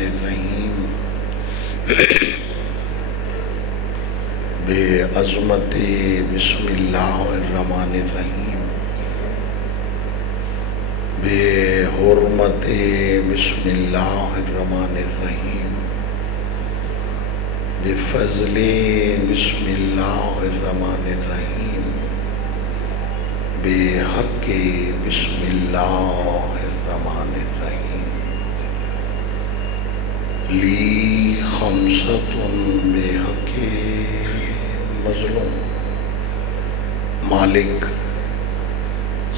الرحمن الرحیم بے عظمت بسم اللہ الرحمن الرحیم بے حرمت بسم اللہ الرحمن الرحیم بے فضل بسم اللہ الرحمن الرحیم بے حق بسم اللہ الرحمن الرحیم لی خمسۃ بے حق مظلوم مالک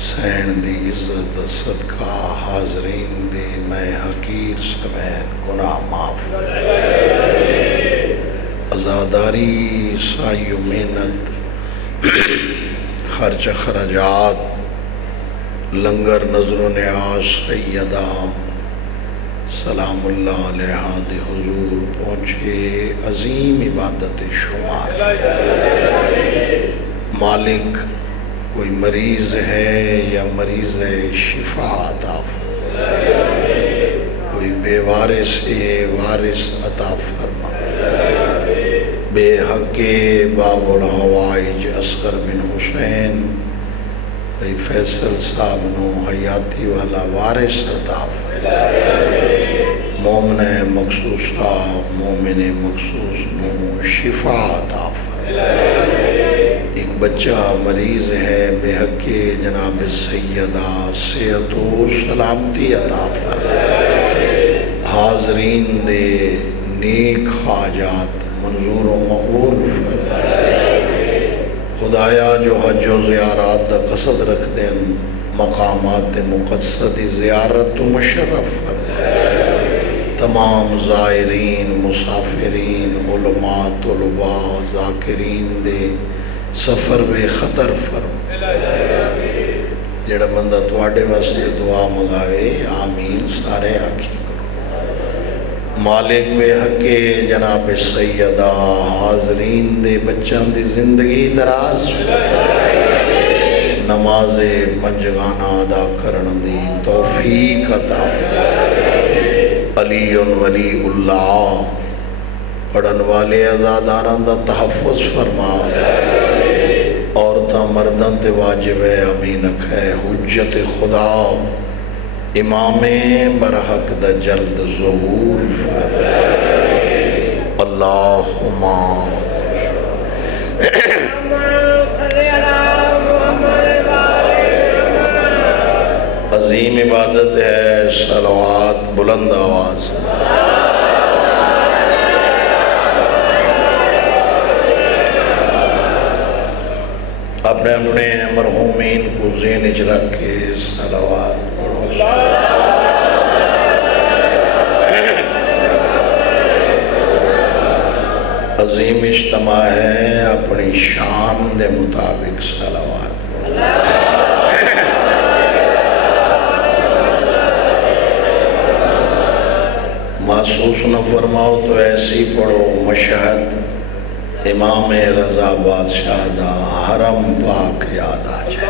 سین دی عزت صدقہ حاضرین دے میں حقیر سمیت گناہ معاف عزاداری سائی و محنت خرچ خرجات لنگر نظر و نیاز سیدہ سلام اللہ علیہ دے حضور پہنچے عظیم عبادت شمار مالک کوئی مریض ہے یا مریض ہے شفا عطا فرما کوئی بے وارث ہے وارث عطا فرما بے حق باب الحوائج اصغر بن حسین بھائی فیصل صاحب نو حیاتی والا وارث عطا فرما مومن مخصوصہ مومن مخصوص نو شفا عطا فرما ایک بچہ مریض ہے بے حق جناب سیدہ صحت و سلامتی عطا فرما حاضرین دے نیک حاجات منظور و مقبول فرما خدایا جو حج و زیارات دا قصد رکھ دیں مقامات مقدسہ دی زیارت و مشرف فرما تمام زائرین مسافرین علماء طلباء ذاکرین دے سفر بے خطر فرما جڑا بندہ تواڈے واسطے دعا منگاوے آمین سارے آکھی کرو مالک بے حق جناب سیدہ حاضرین دے بچوں دی زندگی دراز نماز پنجگانہ ادا کرن دی توفیق عطا علی ولی اللہ پڑھن والے عزاداران دا تحفظ فرما عورتاں مرداں تے واجب ہے امین ہے حجت خدا امام برحق دا جلد ظہور فرما اللہم عظیم عبادت ہے صلوات بلند آواز اپنے اپنے مرحومین کو ذہن وچ رکھ کے صلوات پڑھو عظیم اجتماع ہے اپنی شان دے مطابق صلوات پڑھو محسوس نہ فرماؤ تو ایسی پڑھو مشہد امام رضا بادشاہ دا حرم پاک یاد آ جائے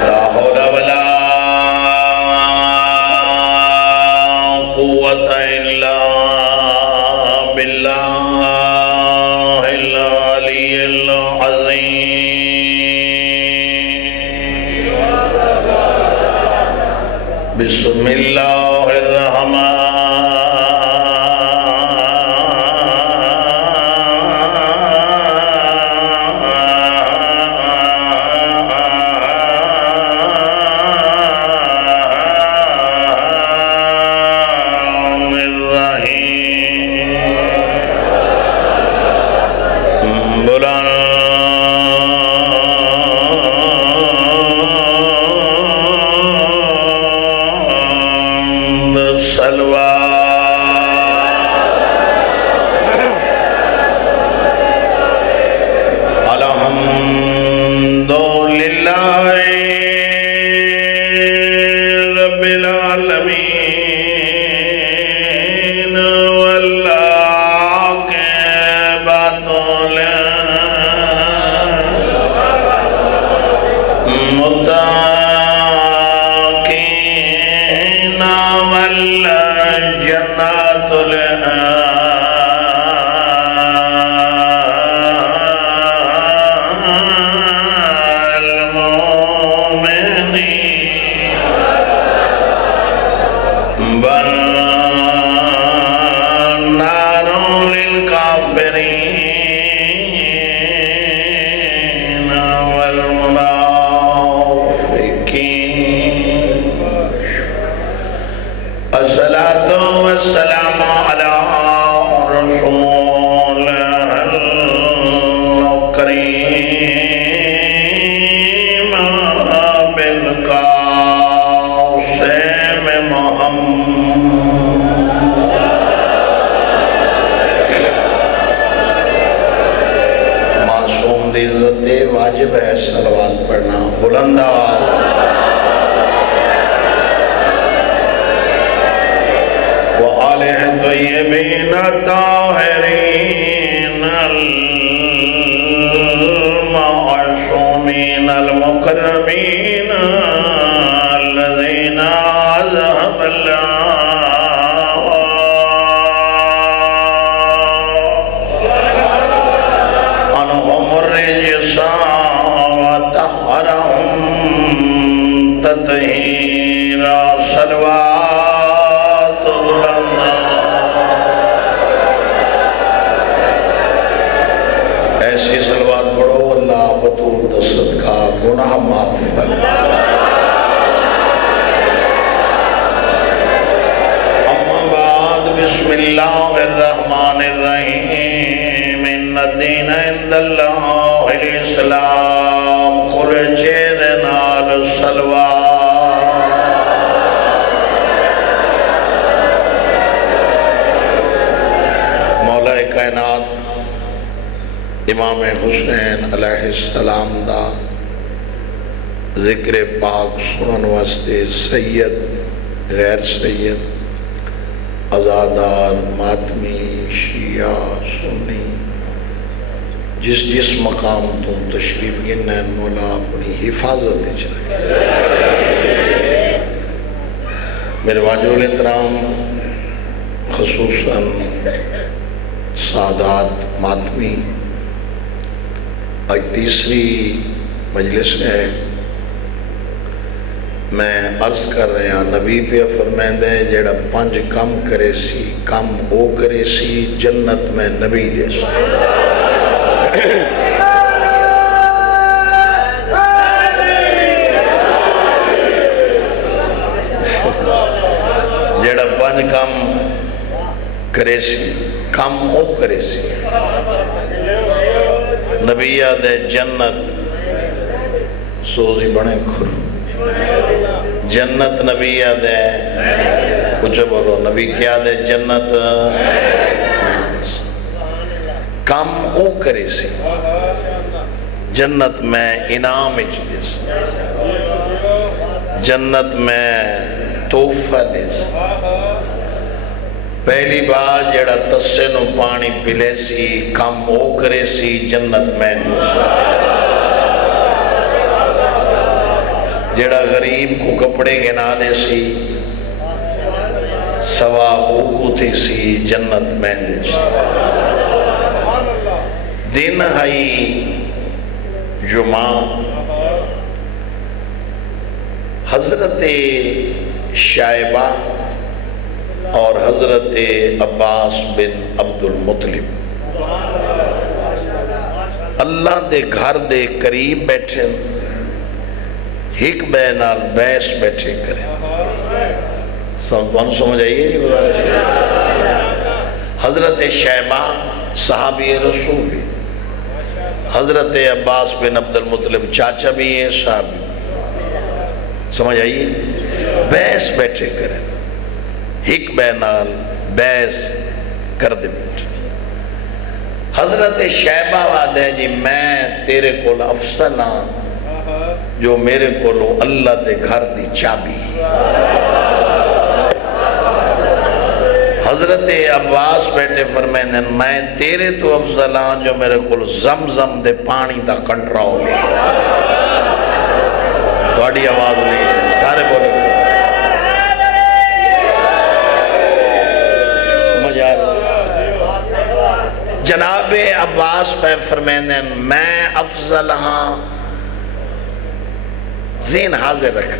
لا حول ولا قوت الا باللہ العلی العظیم بسم اللہ الرحمن والسلام على رسول الكريم بالقاسم محمد معصوم دی عزت واجب ہے صلوات پڑھنا بلند آواز وآلہ طیبین الطاہرین المعصومین المکرمین الذین اذهب اللہ عنہم الرجس وطہرہم تطہیرا صلوات ایسی صلوات پڑھو اللہ بطور دست کا گناہ معاف فرما اما بعد بسم اللہ الرحمن الرحیم ان الدین عند اللہ الاسلام قل چیر نال صلوات مولا کائنات امام حسین علیہ السلام دا ذکر پاک سنن واسطے سید غیر سید ازادار ماتمی شیعہ سنی جس جس مقام تم تشریف گنن مولا اپنی حفاظت رکھے میرے واجب الاحترام خصوصاً سادات ماتمی آج تیسری مجلس ہے میں عرض کر رہے ہیں نبی پہ فرمائند ہے جیڑا 5 کم کرے سی کم او کرے سی جنت میں نبی دے سی جیڑا 5 کم کرے سی کم او کرے سی نبی دے جنت سوزی بڑے کھر جنت نبی دے کچھ بولو نبی کیا دے جنت کم او کرے سی جنت میں انعام اجلے سی جنت میں توفہ دے سی پہلی بار جڑا تسے نو پانی پلے سی کم او کرے سی جنت میں جڑا غریب کو کپڑے گنا دے سی ثواب او کو تھی سی جنت میں دے سی دن ہائی جمعہ حضرت شائبہ اور حضرت عباس بن عبد المطلب اللہ دے گھر دے قریب بیٹھے ایک بے نال بیس بیٹھے کریں سمجھ آئیے جی گزارش حضرت شیبہ صحابی رسول بھی حضرت عباس بن عبد المطلب چاچا بھی ہے صحابی سمجھ آئیے بیس بیٹھے کریں ایک بے نال بیس کر دے بیٹھے حضرت شیبہ وعدہ جی میں تیرے کول افضل ہاں جو میرے کولو اللہ دے گھر دی چابی حضرت عباس بیٹے فرمائیں میں تیرے تو افضل ہاں جو میرے کول زمزم دے پانی دا کنٹرول ہے تھوڑی آواز نہیں سارے بولے سمجھ آ رہا جناب عباس پہ فرمائیں میں افضل ہاں ذہن حاضر رکھا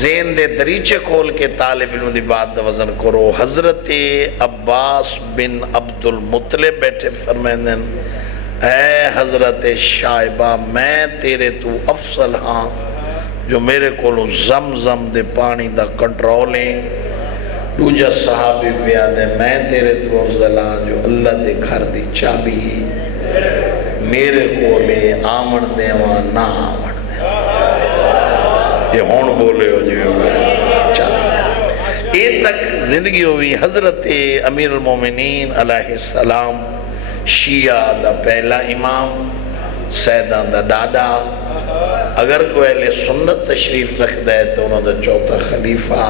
ذہن دے دریچے کھول کے طالب علم دی بات دا وزن کرو حضرت عباس بن عبد المطلب بیٹھے فرمائیں اے حضرت شائبہ میں تیرے تو افضل ہاں جو میرے کولو زمزم دے پانی دا کنٹرول ہے دوجا صحابی بیادے میں تیرے تو افضل ہاں جو اللہ دے گھر دی چابی میرے کو لے آمن دیواں نہ آمن دیواں یہ ہون بولے ہو جو چابی اے تک زندگی ہوئی حضرت امیر المومنین علیہ السلام شیعہ دا پہلا امام سیدان دا ڈاڈا اگر کوئی اہل سنت تشریف رکھ دے تو انہوں دا چوتھا خلیفہ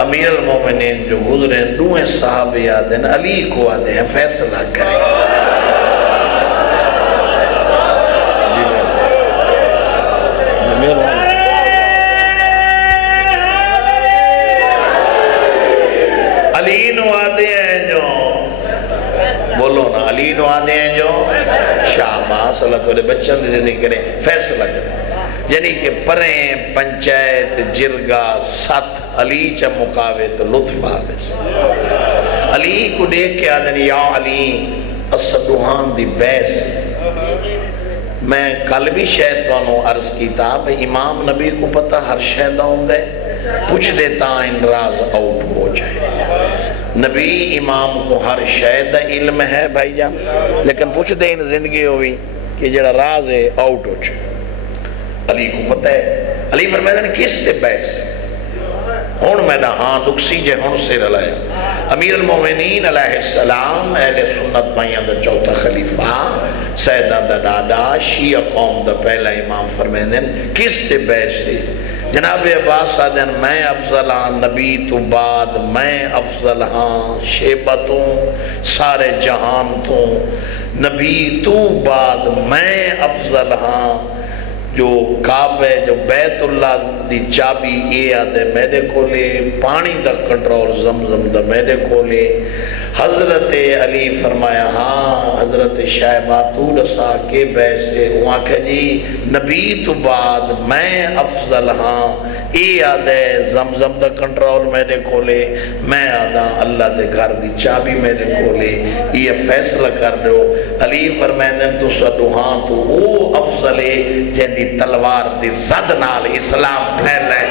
امیر المومنین جو گزرے دوئے صحابہ آدھیں علی کو آدھیں ہیں فیصلہ کریں علی نو آدھے ہیں جو بولو نا علی نو آدھے ہیں جو شاباس اللہ تعالی بچن دی زندگی کریں فیصلہ کریں یعنی کہ پریں پنچایت جرگا ست علی چا مقاوے تو لطف آبس علی کو دیکھ کے آدھیں یا علی اسدوہان دی بیس میں کل بھی شیطانوں عرض کی تھا امام نبی کو پتہ ہر شہدہ ہوں دے پوچھ دیتا ان راز آؤٹ ہو جائے نبی امام کو ہر شہدہ علم ہے بھائی جان لیکن پوچھ دے ان زندگی ہوئی کہ جڑا راز ہے آؤٹ ہو جائے علی کو پتہ ہے علی فرمائے دن کس تے بیس ہون میں نہ ہاں نکسی جے ہون سے رلائے امیر المومنین علیہ السلام اہل سنت مائیان دا چوتھا خلیفہ سیدان دا ڈاڈا شیعہ قوم دا پہلا امام فرمائے دن کس تے بیس ہے جناب عباس آدھن میں افضل ہاں نبی تو بعد میں افضل ہاں شیبتوں سارے جہان تو نبی تو بعد میں افضل ہاں جو کعبہ جو بیت اللہ دی چابی اے آدھے میرے کو لے پانی دا کنٹرول زمزم دا میرے کو لے حضرت علی فرمایا ہاں حضرت شائبہ تو رسا کے بیسے وہاں کہ جی نبی تو بعد میں افضل ہاں اے آدھے زمزم دا کنٹرول میرے کو لے میں آدھا اللہ دے گھر دی چابی میرے کو لے یہ فیصلہ کر دو علی فرمائن تو صدوہاں تو او افضلے جن دی تلوار دی زد نال اسلام پھیلے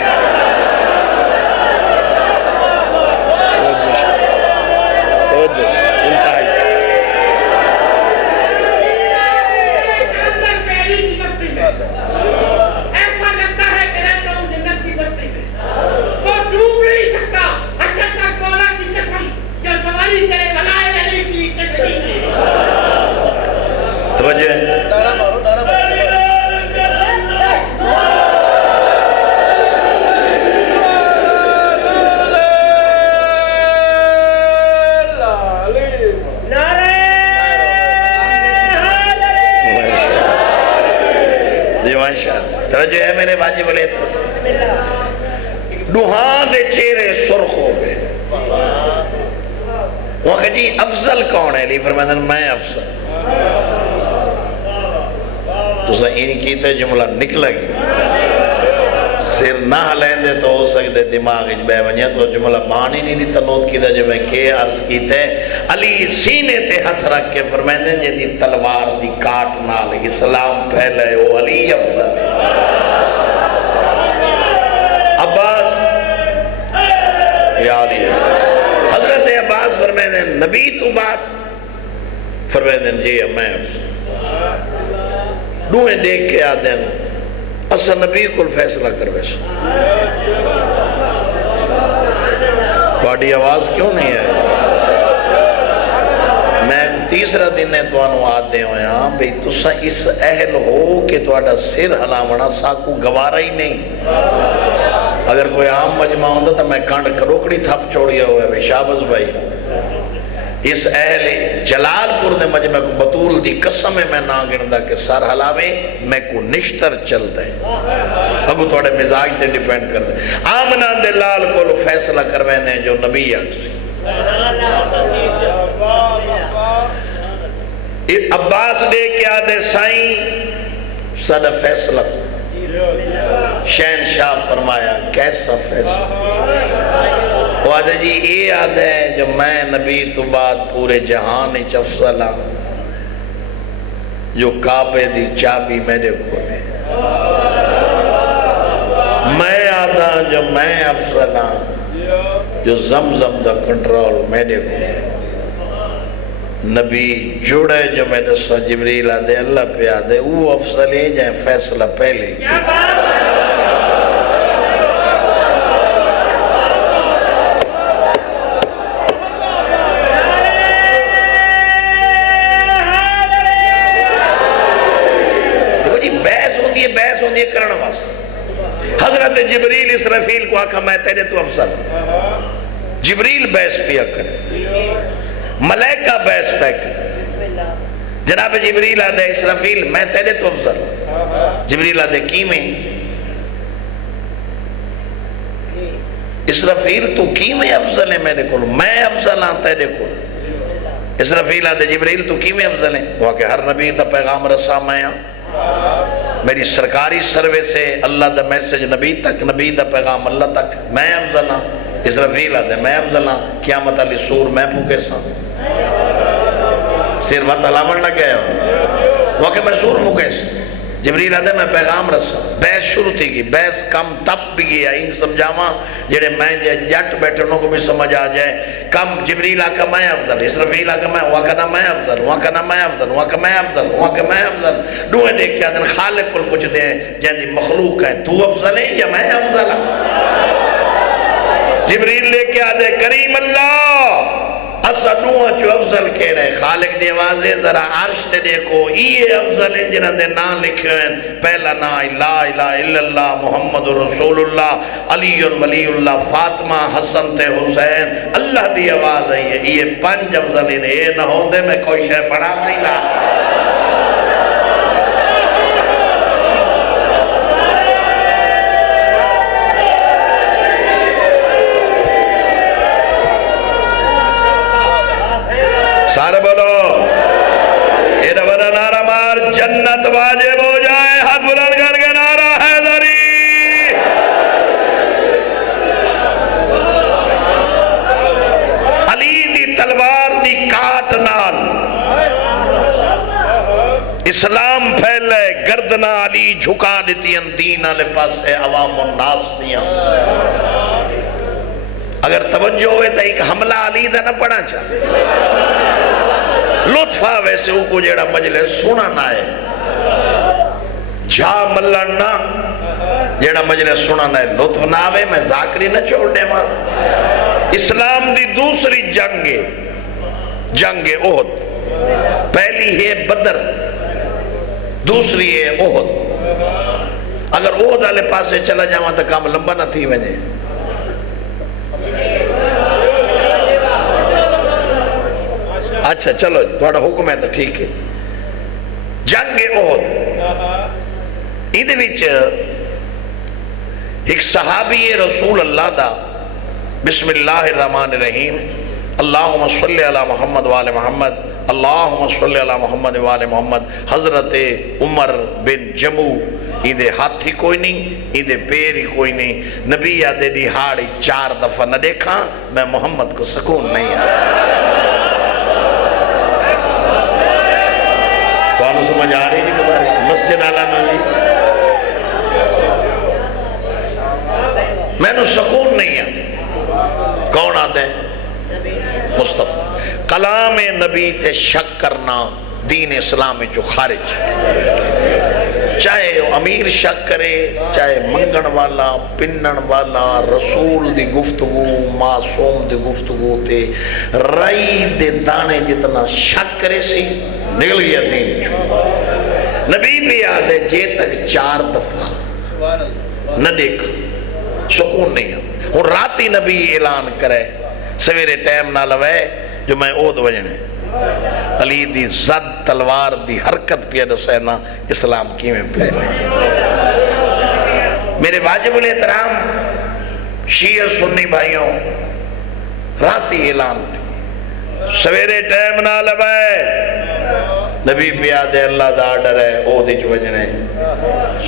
توجہ ہے میرے واجب علیہ دوہاں دے چہرے سرخ ہو گئے وہ کہ جی افضل کون ہے علی فرمائے میں افضل تو سا ان کی تے جملہ نکلا گیا سر نہ ہلین دے تو ہو سکتے دماغ اچ بے ونیا تو جملہ بانی نہیں دیتا نوت کی دا جو میں کہ عرض کی تے علی سینے تے ہتھ رکھ کے فرمائے دیں جی دی تلوار دی کاٹ نال اسلام پھیلے وہ علی افضل عباس یا علی حضرت عباس فرمائے دیں نبی تو بات فرمائے دیں جی میں افضل دوئے دیکھ کے آدھیں اسا نبی کل فیصلہ کروے سو توڑی آواز کیوں نہیں ہے میں تیسرا دن ہے تو انہوں آدھے ہوئے ہاں بھئی تسا اس اہل ہو کہ توڑا سر حلامنا ساکو گوارا ہی نہیں اگر کوئی عام مجمع ہوندہ تا میں کانڈ کروکڑی تھپ چھوڑیا ہوئے بھئی شابز بھائی اس اہل جلال پور دے مجمع کو بطول دی قسم میں نہ گردہ کہ سر حلاوے میں کو نشتر چل دے ابو توڑے مزاج تے ڈیپینڈ کر دے آمنہ دلال کو لو فیصلہ کروے دیں جو نبی اکسی عباس دے کیا دے سائیں صدہ فیصلہ شہنشاہ فرمایا کیسا فیصلہ وہ آدھے جی یہ آدھے جو میں نبی تو بعد پورے جہان افضل ہوں جو کعبے دی چابی میرے کو لے میں آدھا جو میں افضل ہوں جو زمزم دا کنٹرول میرے کو نبی جوڑے جو میں دسا جبریل آدھے اللہ پہ آدھے وہ افضل ہے جائیں فیصلہ پہلے کی دیکھو جی بحث ہوتی ہے کرنا واسطے حضرت جبریل اسرافیل کو آکھا میں تیرے تو افضل جبریل بحث پیا کرے ملائکہ بحث پہ کرے جناب جبریل آدھے اسرافیل میں تیرے تو افضل جبریل آدھے کی میں اسرافیل تو کی میں افضل ہے میرے کو میں افضل ہاں تیرے کو اسرافیل آدھے جبریل تو کی میں افضل ہے وہ کہ ہر نبی دا پیغام رسا میں ہاں میری سرکاری سروس ہے اللہ دا میسج نبی تک نبی دا پیغام اللہ تک میں افضل ہاں اسرافیل آدھے میں افضل ہاں قیامت علی سور میں پھوکے ساں سیر بات علامن نہ گئے ہوں وہ کہ میں سور پھوکے ساں جبریل آدھے میں پیغام رسا بحث شروع تھی گی بحث کم تب بھی گیا ان سمجھاما جڑے میں جٹ بیٹھنوں کو بھی سمجھ آ جائے کم جبریل آکا میں افضل اسرافیل آکا میں وہاں میں افضل وہاں میں افضل وہاں میں افضل وہاں میں افضل دوئے دیکھ کے آدھن خالق کو پوچھ دیں جہاں دی مخلوق ہے تو افضل ہے یا میں افضل ہوں جبریل لے کے آدھے کریم اللہ اسنوہ چو افضل کہہ رہے خالق دی آوازے ذرا عرش تے دیکھو یہ افضل ہیں جنہ دے نام لکھے ہیں پہلا نا لا الہ الا اللہ محمد رسول اللہ علی ولی اللہ فاطمہ حسن تے حسین اللہ دی آواز ہے یہ پنج افضل ہیں یہ نہ ہوں دے میں کوئی شے پڑھا گئی نا سارے بولو یہ بڑا نعرہ مار جنت واجب ہو جائے ہاتھ بلند کر کے نعرہ حیدری علی دی تلوار دی کاٹ نال اسلام پھیلے گردنا علی جھکا دیتی ان دین آلے پاس ہے عوام الناس دیاں اگر توجہ ہوئے تو ایک حملہ علی دا نہ پڑھا چاہے لطفہ ویسے کو جیڑا مجلس سنا نہ ہے جھا ملنا جیڑا مجلس سنا نہ ہے لطف نہ آوے میں ذاکری نہ چھوڑ دے ماں اسلام دی دوسری جنگ احد پہلی ہے بدر دوسری ہے احد اگر احد آلے پاسے چلا جاواں تو کام لمبا نہ تھی وجہ اچھا چلو جی تھوڑا حکم ہے تو ٹھیک ہے جنگ احد ایدے وچ ایک صحابی رسول اللہ دا بسم اللہ الرحمن الرحیم اللہم صلی علی محمد وآل محمد اللہم صلی علی محمد وآل محمد حضرت عمر بن جمو ایدے ہاتھی کوئی نہیں ایدے پیری کوئی نہیں نبی آدھے دی ہاڑی 4 دفعہ نہ دیکھا میں محمد کو سکون نہیں آیا سمجھ آ رہی جی گزارش مسجد آلانا جی میں نے سکون نہیں ہے کون آتے ہیں مصطفیٰ کلام نبی تے شک کرنا دین اسلامی جو خارج چاہے امیر شک کرے چاہے منگن والا پنن والا رسول دی گفتگو معصوم دی گفتگو تے رائی دے دانے جتنا شک کرے سی نکل گیا دین نبی بھی آدھے جے تک 4 دفعہ نہ دیکھ سکون نہیں ہے اور راتی نبی اعلان کرے سویرے ٹائم نہ لوے جو میں اود وجنے علی دی زد تلوار دی حرکت پہ دسینا اسلام کی میں پھیلے میرے واجب الاحترام شیعہ سنی بھائیوں راتی اعلان تھی سویرے ٹائم نہ لوے نبی پیادے اللہ دا آرڈر ہے او دیچ وجنے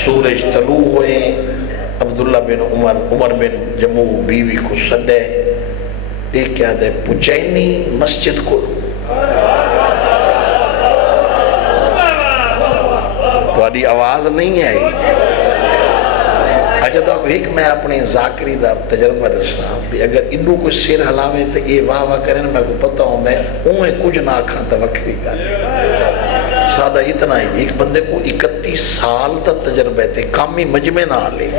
سورج طلوع ہوئے عبداللہ بن عمر بن جمو بیوی کو سڈے ایک کیا دے پچینی مسجد کو تو آدھی آواز نہیں آئی چاہتا ہوں ایک میں اپنی ذاکری دا تجربہ رسا بھی اگر انہوں کوئی سیر حلاوے تو یہ واہ واہ کریں میں کو پتہ ہوندہ ہے اوہیں کچھ نہ کھاں تو وکری گا سادہ اتنا ہی ایک بندے کو 31 سال تا تجربہ تھے کامی مجمع نہ آلے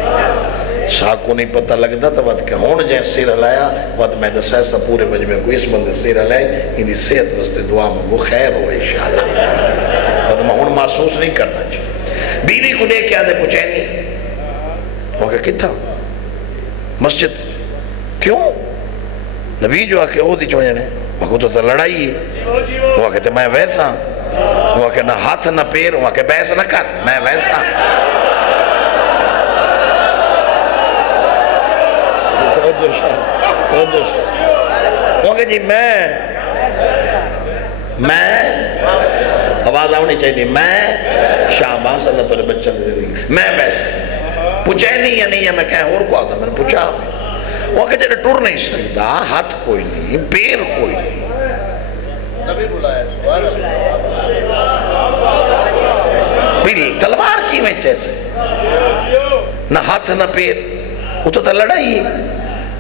ساکھ کو نہیں پتہ لگتا تو وقت کہ ہون جائیں سیر حلایا وقت میں دسائے سا پورے مجمع کو اس بندے سیر حلائے ان دی صحت وستے دعا میں وہ خیر ہو انشاءاللہ وقت میں ہون محسوس نہیں کرنا چاہیے بیوی کو دیکھ کے آدھے پوچھیں نہیں وہ کہ کتھا مسجد کیوں نبی جو آکے او دی چوئے وہ کو تو لڑائی ہے وہ کہتے میں ویسا وہ کہ نہ ہاتھ نہ پیر وہ کہ بحث نہ کر میں ویسا وہ کہ جی میں آواز آنی چاہیے میں شاباس اللہ تعالی بچہ کی زندگی میں ویسا پوچھے نہیں یا نہیں ہے میں کہیں اور کو آتا میں نے پوچھا وہ کہ جنہیں ٹور نہیں سکتا ہاتھ کوئی نہیں پیر کوئی نہیں نبی بلایا پیری تلوار کی میں جیسے نہ ہاتھ نہ پیر وہ تو لڑائی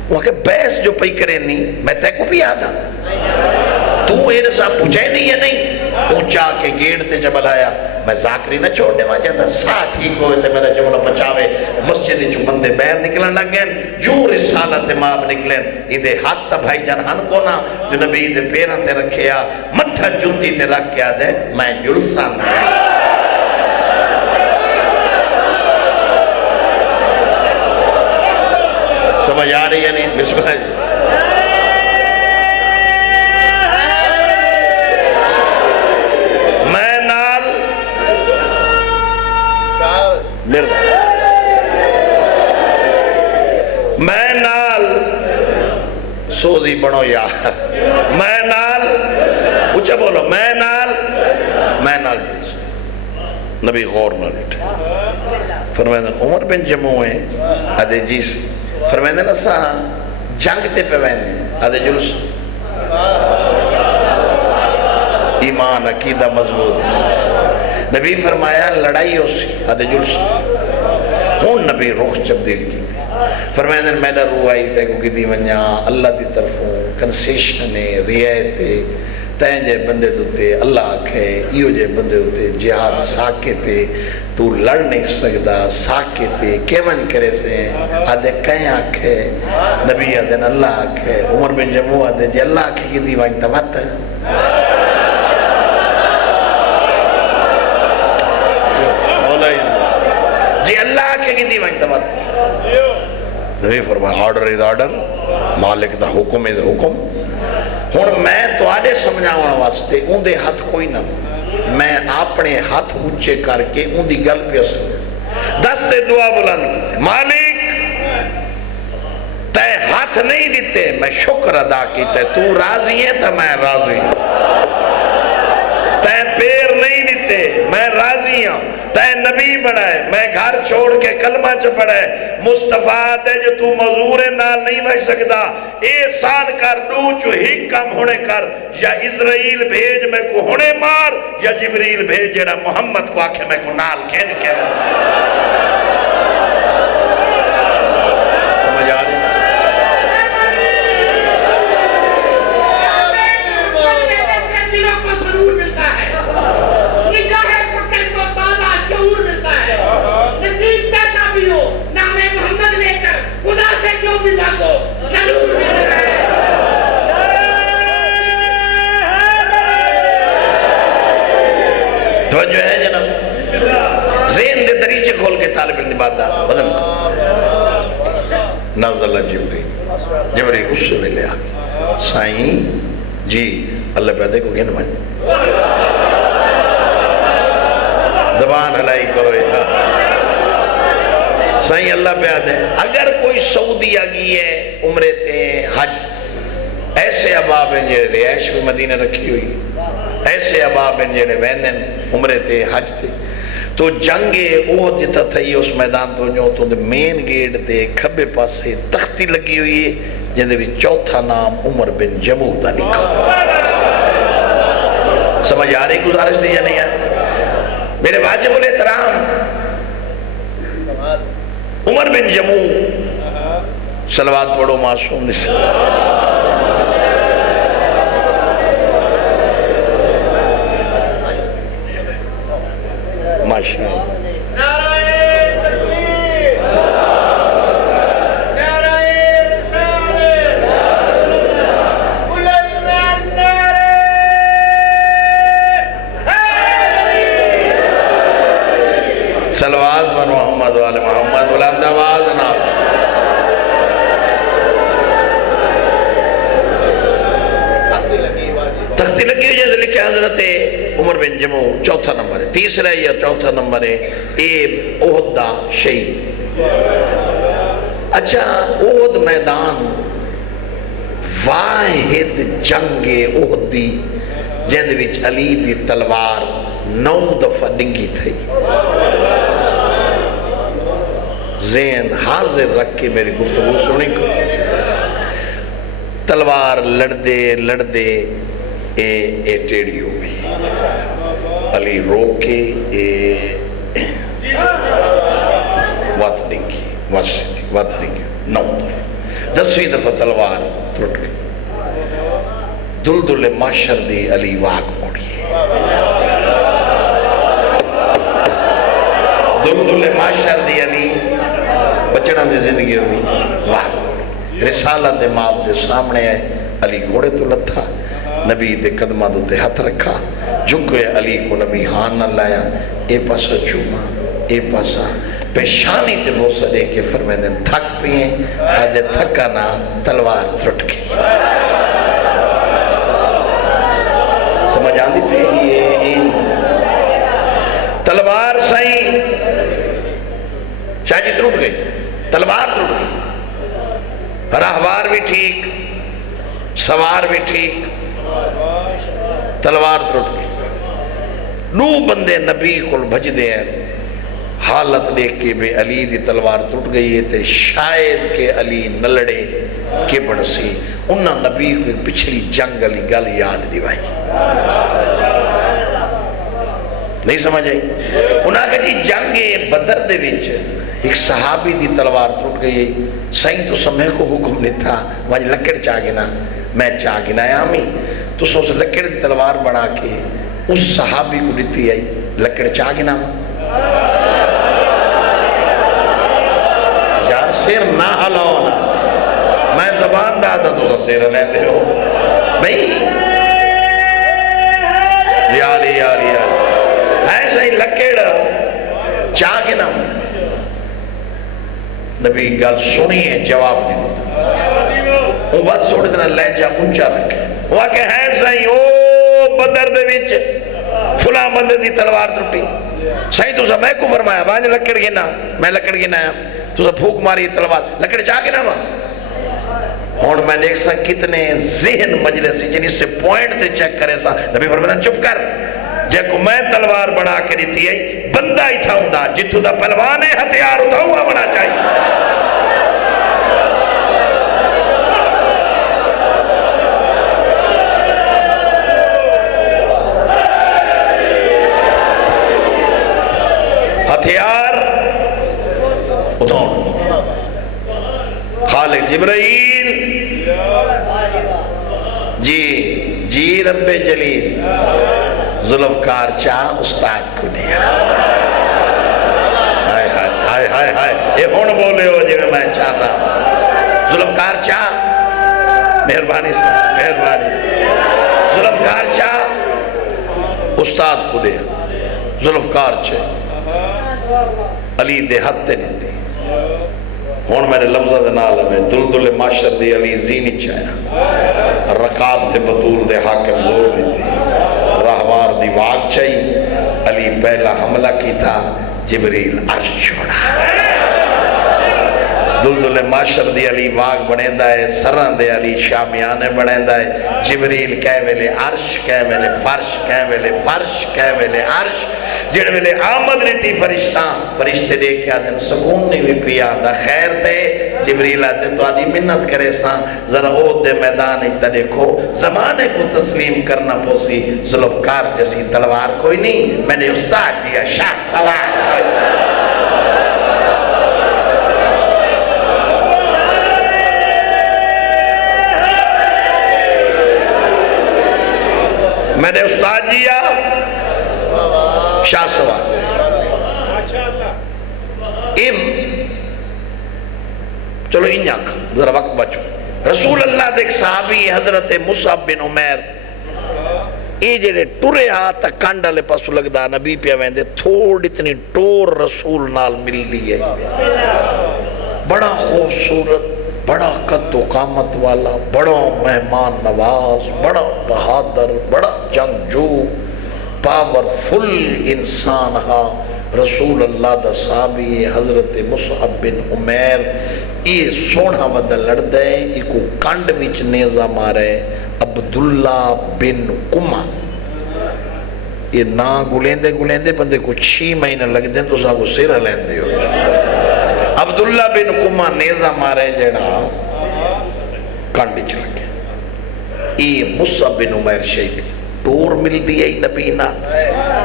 وہ کہ بیس جو پئی کرے نہیں میں تے کو بھی آدھا تو ایڈ صاحب پوچھے نہیں یا نہیں پوچھا کے گیڑ تے جب آیا میں ذاکری نہ چھوڑنے وہاں جاتا سا ٹھیک ہوئے تے میرا جملہ پچاوے مسجد جو بندے بیر نکلن لگ گئے جو رسالت امام نکلیں ادھے ہاتھ تا بھائی جان ہن کو نا جو نبی ادھے پیران تے رکھیا متھا جنتی تے رکھ کیا دے میں جلسان سمجھ آ رہی ہے نہیں بسم اللہ جی میں نال سوزی بڑھو یار میں نال اچھا بولو میں نال جلس نبی غور نہ لیٹھے فرمائدن عمر بن جمعو ہیں آدھے جیس فرمائدن اسا جنگ تے پہ ویندے آدھے جلس ایمان عقیدہ مضبوط نبی فرمایا لڑائی ہو سی آدھے جلس ہون نبی رخ جب دیر کی تھی فرمائدن میں نے روائی تے کو کی دی منیا اللہ دی طرفوں کنسیشنے ریائتے تین جے بندے دوتے اللہ آکھے ایو جے بندے دوتے جہاد ساکے تے تو لڑ نہیں سکتا ساکے تے کیون کرے سے آدھے کہیں آکھے نبی آدھے اللہ آکھے عمر بن جمعو آدھے جے اللہ آکھے کی دی وانگتا بات ہے جی اللہ آکھے کی دی وانگتا بات نبی فرمایا آرڈر از آرڈر مالک دا حکم از حکم ہون میں تو آدھے سمجھاؤں واسطے ان دے ہاتھ کوئی نہ میں اپنے ہاتھ اونچے کر کے ان دی گل پہ سمجھا دست دعا بلند کیتے مالک تے ہاتھ نہیں دیتے میں شکر ادا کیتے تو راضی ہے تو میں راضی ہوں تے پیر نہیں دیتے میں راضی ہوں تے نبی بڑھائے میں گھر چھوڑ کے کلمہ چ پڑھائے مصطفیٰ دے جو تو مزور نال نہیں بھائی سکتا احسان کر دو جو ہی کم ہونے کر یا اسرائیل بھیج میں کو ہونے مار یا جبریل بھیج جیڑا محمد کو آکھے میں کو نال کہن کہن سمجھ آ رہی توجہ ہے جناب ذہن دے دریچے کھول کے طالب علم بات دا وزن کو ناز اللہ جبریل اس سے ملے آگے سائیں جی اللہ پیدے کو گن مائیں زبان ہلائی کرو سائیں اللہ پیدے اگر کوئی سعودی آگی ہے عمرے تے حج ایسے اباب ہیں جو رہائش بھی مدینہ رکھی ہوئی ایسے اباب ہیں جو ویندن عمرے تے حج تے تو جنگ اوہ جتا تھا یہ اس میدان تو جو تو مین گیٹ تے کھبے پاسے تختی لگی ہوئی ہے جن دے بھی چوتھا نام عمر بن جمعو دا لکھا سمجھ آ رہی گزارش دی یا نہیں ہے میرے واجب الاحترام عمر بن جمو، صلوات پڑھو معصوم سے. ماشاء اللہ. صلوات پر محمد والے محمد، بلند آواز نہ. تختی لگی ہوئی جیسے لکھے حضرت عمر بن جمو، چوتھا نمبر ہے، تیسرا یا چوتھا نمبر ہے، اے احد دا شہید. اچھا، احد میدان واحد جنگ احد دی جہد وچ علی دی تلوار 9 دفعہ ڈنگی تھی. ذہن حاضر رکھ کے میری گفتگو سنیں کو. تلوار لڑدے لڑدے اے ٹیڑی ہو گئی. علی رو کے وات ڈنگی، وات ڈنگی 9 دفعہ. 10ویں دفعہ تلوار ٹوٹ گئی. دلدل معاشر دی علی واق موڑی. دلدل معاشر دی علی بچڑا دی زندگی ہوئی واق موڑی. رسالہ دے ماب دے سامنے ہے. علی گھوڑے تو لتھا، نبی دے قدمہ دو تے ہاتھ رکھا، جھکے علی کو نبی ہان نہ لایا. اے پاسا چوما، اے پاسا پیشانی تے بوسا دے کے فرمائے دیں تھک پیئیں. آدھے تھکا نا، تلوار تھرٹ گئی. سمجھ آندھی پہ یہ تلوار سائیں شاہ جی ٹوٹ گئی، تلوار ٹوٹ گئی. راہوار بھی ٹھیک، سوار بھی ٹھیک، تلوار ٹوٹ گئی. 9 بندے نبی کو بھج دے ہیں. حالت دیکھ کے بے علی دی تلوار ٹوٹ گئی ہے تے شاید کہ علی نہ لڑے کہ بڑسی. انہاں نبی کو پچھلی جنگ علی گل یاد دیوائی. نہیں سمجھ آئی؟ انہاں کہ جی جنگ بدر دے وچ ایک صحابی دی تلوار ٹوٹ گئی ہے. سائیں تو سمے کو حکم نہیں تھا وہاں لکڑ چاہ گنا، میں چاہ گنا آمی تو سو سے لکڑ دی تلوار بنا کے اس صحابی کو دیتی آئی. لکڑ چاہ گنا یار سیر نہ ہلاؤ نا، میں زبان دادا تو سا سیر لیتے ہو بھئی. یاری یاری یاری ایسا ہی لکڑ چاہ گنا. نبی گل سنیے، جواب نہیں دیتا. وہ بات تھوڑی طرح لہجہ اونچا رکھے. وہ کہ ہے صحیح او بدر دے وچ فلاں بندے دی تلوار ٹوٹی. صحیح تو سا میں کو فرمایا بانج لکڑ گنا، میں لکڑ گنا آیا تو سا پھوک ماری تلوار لکڑ چاہ گنا ماں. ہون میں دیکھ سا کتنے ذہن مجلسی جنہی سے پوائنٹ تے چیک کرے سا. نبی فرمایا چپ کر، جے کو میں تلوار بڑھا کے دیتی ہے بندہ ہی تھا ہوں دا جتو دا پلوانے ہتھیار ہوتا ہوا بنا چاہیے. ہتھیار اتھون خالق جبرائیل جی رب جلیل ذوالفقار چاہ استاد کو دیا. ہائے ہائے ہائے ہائے ہائے یہ ہون بولے ہو جی میں چاہتا ہوں. ذوالفقار چاہ مہربانی سے مہربانی. ذوالفقار چاہ استاد کو دیا. ذوالفقار چاہ علی دے حد تے دیتی. ہون میں نے لفظہ دے نال میں دلدل معاشر دی علی زینی چاہیا. رقاب تے بطول دے حاکم زور لیتی. راہوار دی واق چاہی. علی پہلا حملہ کی تھا، جبریل عرش چھوڑا. دلدل معاشر دی علی واق بنے دا ہے، سران دے علی شامیانے بنے دا ہے. جبریل کہہ ویلے عرش، کہہ ویلے فرش، کہہ ویلے فرش، کہہ ویلے عرش. جڑ ویلے آمد رٹی فرشتے دیکھا دن سکون نہیں بھی پیا دا خیر تے. جبریل آتے تو آدھی منت کرے ساں ذرا او دے میدان ایتا دیکھو زمانے کو تسلیم کرنا پوسی. ذوالفقار جیسی تلوار کوئی نہیں، میں نے استاد دیا شاہ سوار. میں نے استاد جیا شاہ سوال چلو انجاک ذرا وقت بچو رسول اللہ دیکھ صحابی حضرت مصعب بن عمیر یہ جڑے ٹورے آتا کانڈالے پاسو لگدا نبی پہ ویندے تھوڑ اتنی ٹور رسول نال مل دیئے بڑا خوبصورت بڑا قد و قامت والا بڑا مہمان نواز بڑا بہادر بڑا جنگجو پاورفل انسان ہا رسول اللہ دا صحابی حضرت مصعب بن عمیر یہ سونا ودہ لڑ دے ایکو کانڈ وچ نیزہ مارے عبداللہ بن کمہ یہ نا گلیندے بندے کو 6 مہینے لگ دیں تو ساکو سیرہ لیندے ہو عبداللہ بن کمہ نیزہ مارے جیڑا کانڈی چلکے یہ مصعب بن عمیر شہید ٹور مل دیا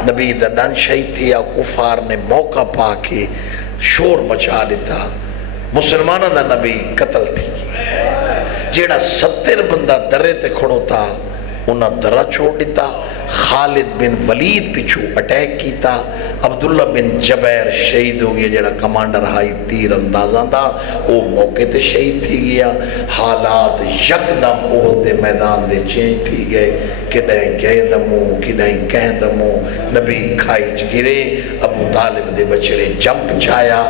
نبی دا ڈن شہید تھی یا کفار نے موقع پا کے شور مچا دیتا مسلمانہ دا نبی قتل تھی جیڑا 70 بندہ درے تے کھڑو تھا انہاں درہ چھوڑ دیتا خالد بن ولید پچھو اٹیک کیتا عبداللہ بن جبیر شہید ہو گیا جیڑا کمانڈر ہائی تیر اندازہ دا وہ موقع تے شہید تھی گیا حالات یکدم احد دے میدان دے چینج تھی گئے کدائیں کہیں دمو نبی کھائی گرے ابو طالب دے بچڑے جمپ چایا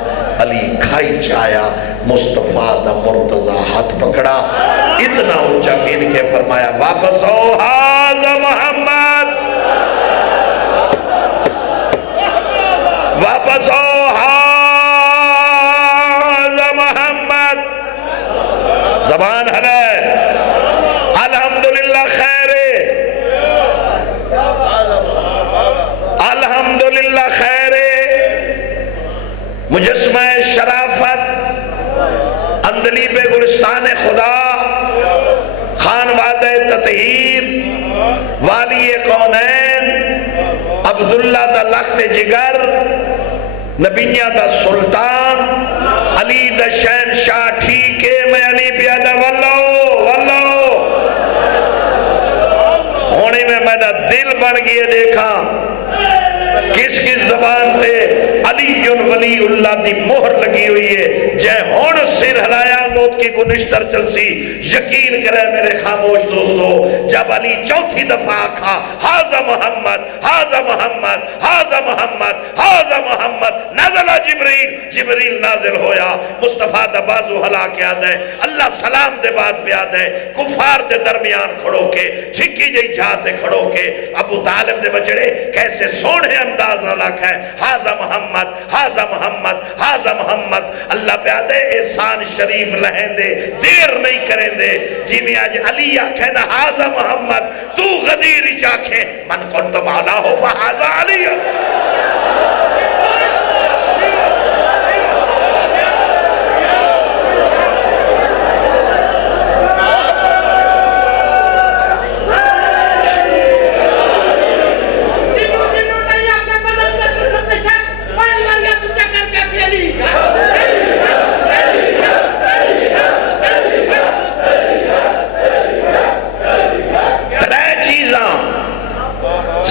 علی کھائی چایا مصطفیٰ دا مرتضی ہاتھ پکڑا اتنا اونچا کین کے فرمایا واپس ہو حاضر محمد واپس ہو حاضر محمد زبان حلے الحمدللہ خیر الحمدللہ خیر مجسمہ شرافت اندلیب گلستان خدا خانوادہ تطہیر والی کونین عبداللہ دا لخت جگر نبیہ دا سلطان علی دا شہنشاہ ٹھیکے میں علی پیادہ واللہ ہونے میں نے دل بڑھ گئے دیکھا کس کس زبان تے علی ولی اللہ دی مہر لگی ہوئی ہے جے ہون سر ہلایا نوت کی کو نشتر چلسی یقین کرے میرے خاموش دوستو جب علی چوتھی دفعہ آکھا حاضر محمد حاضر محمد حاضر محمد حاضر محمد نازل جبریل نازل ہویا مصطفیٰ دا بازو ہلا کے آدھے اللہ سلام دے بعد بھی آدھے کفار دے درمیان کھڑو کے جھکی جئی جاتے کھڑو کے ابو طالب دے بچڑے کیسے سونے انداز رلاک ہے حاضر محمد حاضر محمد حاضر محمد اللہ پہ آدھے احسان شریف لہیں دے دیر نہیں کریں دے جی میں آج علی آکھے نا حاضر محمد تو غدیری چاکھے من کنت مالا ہو فحاضر علی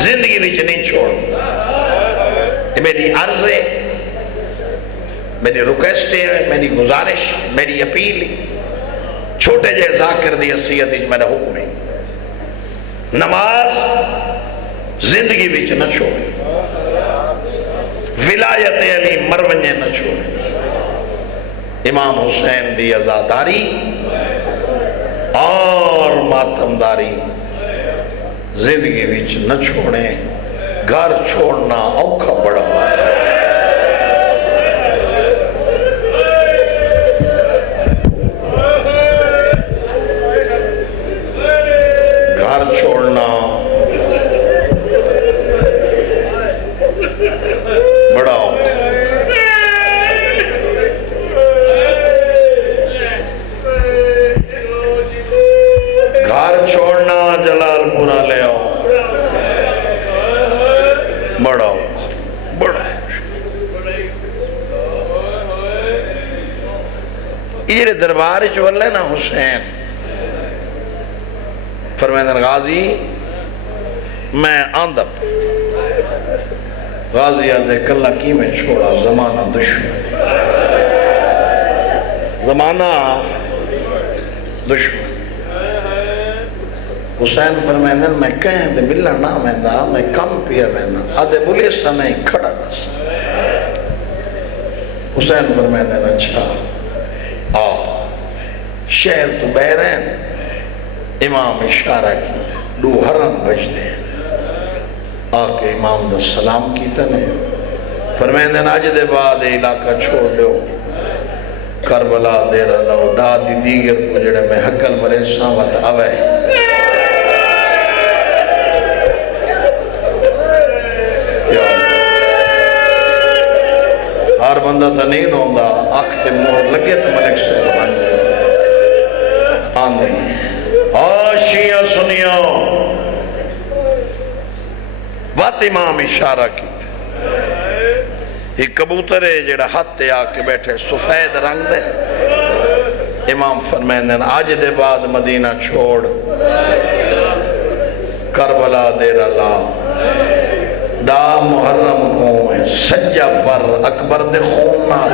زندگی میں نہیں چھوڑ میری عرض ہے میری ریکویسٹ ہے میری گزارش میری اپیل چھوٹے جے ذاکر دی حیثیت میں نے حکم ہے نماز زندگی وچ نہ چھوڑ ولایت علی مرونے نہ چھوڑ امام حسین دی عزاداری اور ماتمداری زندگی وچ نہ چھوڑیں گھر چھوڑنا اوکھا بڑا گھر چھوڑنا بڑا اوکھا گھر چھوڑنا جلال پورا لے آؤ بڑا بڑا یہ دربار چولے نا حسین فرمیدن غازی میں آندہ غازی آدھے کلہ کی میں چھوڑا زمانہ دشمن زمانہ دشمن حسین فرمائیں میں کہیں دے ملہ نہ ویندہ میں کم پیا ویندہ آدھے بولی سا نہیں کھڑا رس حسین فرمائیں اچھا آؤ شہر تو بہرین امام اشارہ کی دو حرم بج دیں آکے امام دا سلام کی تنے فرمائیں آج دے بعد علاقہ چھوڑ لو کربلا دے رہا ڈا دی دیگر کو جڑے میں حقل مرے سامت آوے ہر بندہ تا نہیں روندہ آنکھ تے مہر لگے تو ملک سے بھانجے آندے شیعہ سنیو بات امام اشارہ کی ایک کبوتر ہے جڑا ہاتھ تے آکے بیٹھے سفید رنگ دے امام فرمائیں آج دے بعد مدینہ چھوڑ کربلا دیر اللہ ڈا محرم کو ہے سجا پر اکبر دے خون نال